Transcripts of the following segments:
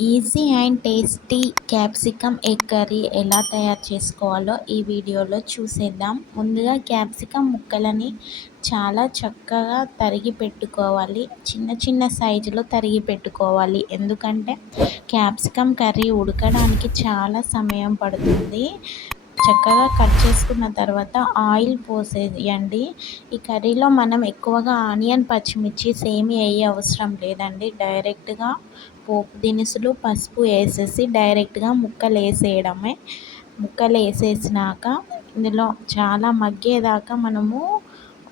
Easy and tasty capsicum egg curry ఎలా తయారు చేసుకోవాలో ఈ వీడియోలో చూసేద్దాం. ముందుగా క్యాప్సికమ్ ముక్కలని చాలా చక్కగా తరిగి పెట్టుకోవాలి. చిన్న చిన్న సైజులో తరిగి పెట్టుకోవాలి. ఎందుకంటే క్యాప్సికమ్ కర్రీ ఉడకడానికి చాలా సమయం పడుతుంది. చక్కగా కట్ చేసుకున్న తర్వాత ఆయిల్ పోసేయండి. ఈ కర్రీలో మనం ఎక్కువగా ఆనియన్, పచ్చిమిర్చి ఏమీ వేయ అవసరం లేదండి. డైరెక్ట్గా పోపు దినుసులు, పసుపు వేసేసి డైరెక్ట్గా ముక్కలు వేసేయడమే. ముక్కలు వేసేసినాక ఇందులో చాలా మగ్గేదాకా మనము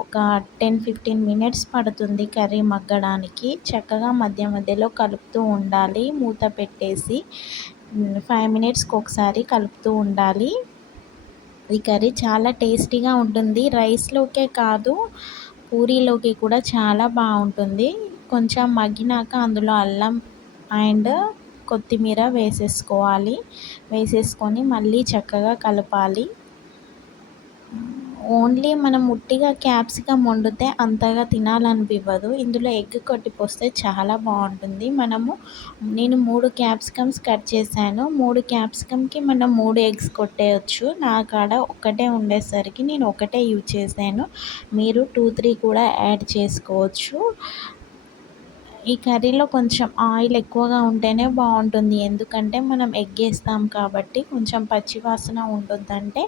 ఒక 10-15 మినిట్స్ పడుతుంది కర్రీ మగ్గడానికి. చక్కగా మధ్య మధ్యలో కలుపుతూ ఉండాలి. మూత పెట్టేసి 5 మినిట్స్కి ఒకసారి కలుపుతూ ఉండాలి. ఈ కర్రీ చాలా టేస్టీగా ఉంటుంది. రైస్లోకే కాదు, పూరీలోకి కూడా చాలా బాగుంటుంది. కొంచెం మగ్గినాక అందులో అల్లం అండ్ కొత్తిమీర వేసేసుకోవాలి. వేసేసుకొని మళ్ళీ చక్కగా కలపాలి. ఓన్లీ మనం ఉట్టిగా క్యాప్సికమ్ వండితే అంతగా తినాలనిపించదు. ఇందులో ఎగ్ కొట్టిపోస్తే చాలా బాగుంటుంది. నేను 3 క్యాప్సికమ్స్ కట్ చేశాను. 3 క్యాప్సికమ్కి మనం 3 ఎగ్స్ కొట్టేయచ్చు. నా కాడ ఒక్కటే ఉండేసరికి నేను ఒకటే యూజ్ చేశాను. మీరు 2-3 కూడా యాడ్ చేసుకోవచ్చు. ఈ కర్రీలో కొంచెం ఆయిల్ ఎక్కువగా ఉంటేనే బాగుంటుంది. ఎందుకంటే మనం ఎగ్ వేస్తాం కాబట్టి కొంచెం పచ్చివాసన ఉంటుందంటే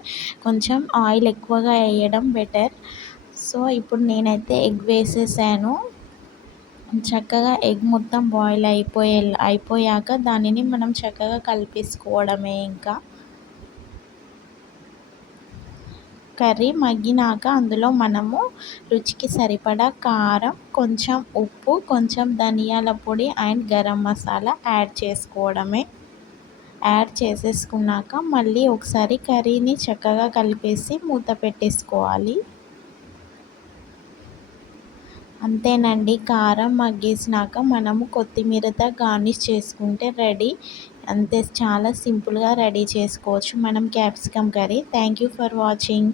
కొంచెం ఆయిల్ ఎక్కువగా వేయడం బెటర్. సో ఇప్పుడు నేనైతే ఎగ్ వేసేసాను. చక్కగా ఎగ్ మొత్తం బాయిల్ అయిపోయాక దానిని మనం చక్కగా కలిపేసుకోవడమే. ఇంకా కర్రీ మగ్గినాక అందులో మనము రుచికి సరిపడా కారం, కొంచెం ఉప్పు, కొంచెం ధనియాల పొడి అండ్ గరం మసాలా యాడ్ చేసుకోవడమే. యాడ్ చేసేసుకున్నాక మళ్ళీ ఒకసారి కర్రీని చక్కగా కలిపేసి మూత పెట్టేసుకోవాలి. అంతేనండి. కారం మగ్గేసినాక మనము కొత్తిమీరతో గార్నిష్ చేసుకుంటే రెడీ. అంతే, చాలా సింపుల్గా రెడీ చేసుకోవచ్చు మనం capsicum curry. Thank you for watching.